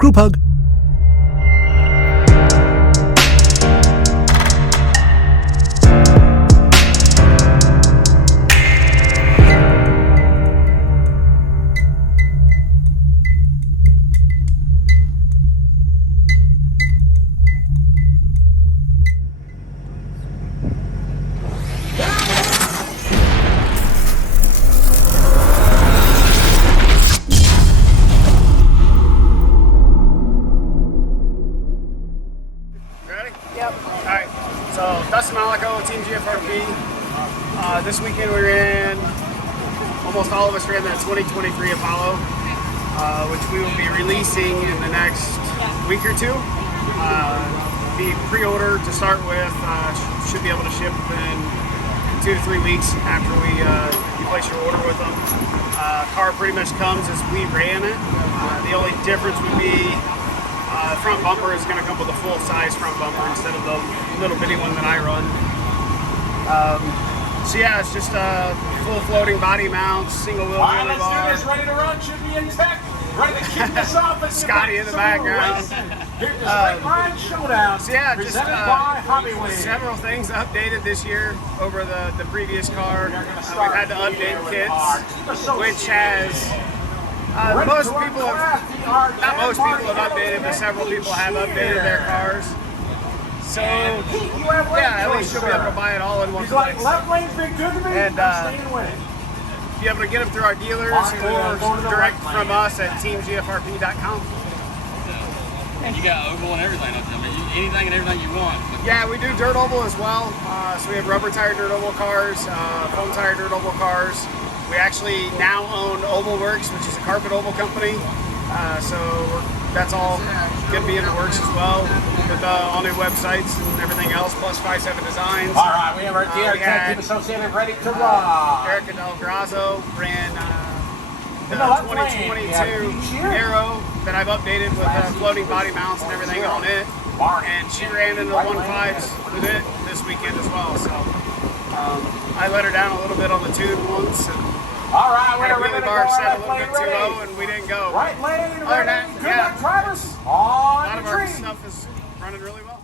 Group hug. Team GFRP. This weekend we ran, almost all of us ran that 2023 Apollo, which we will be releasing in the next week or two. Be pre-order to start with, should be able to ship in 2 to 3 weeks after you place your order with them. Car pretty much comes as we ran it. The only difference would be the front bumper is going to come with a full-size front bumper instead of the little bitty one that I run. So yeah, it's just full floating body mounts, single wheel wheelie bar. Ready to run, should be intact. Ready to kick this off. Scotty in the background. Here's the Straight Line Showdown. So yeah, just by Hobbyway. several things updated this year over the previous car. We've had to update kits, which has most people have, not most people have updated, but several people have updated their cars. So, yeah, at least you'll be able to buy it all in one place. Left lane's been good to me, and I'm staying winning. Be able to get them through our dealers or direct from us at teamgfrp.com. And you got oval and everything. I mean, anything and everything you want. Yeah, we do dirt oval as well. So we have rubber tire dirt oval cars, foam tire dirt oval cars. We actually now own Oval Works, which is a carpet oval company. So that's all going to be in the works as well, with all new websites and everything else, plus 5-7 Designs. All right, we have our DRT Associated ready to rock. Erica Del Grazo ran the 2022 Arrow that I've updated with floating body mounts and everything on it. And she ran into the 1.5s with it this weekend as well. So I let her down a little bit on the tuned ones. All right, we're ready ready to bar go. set a little bit too low, and we didn't go. Right lane, Other than that, good luck, Travis. On a lot of the our tree. stuff is running really well.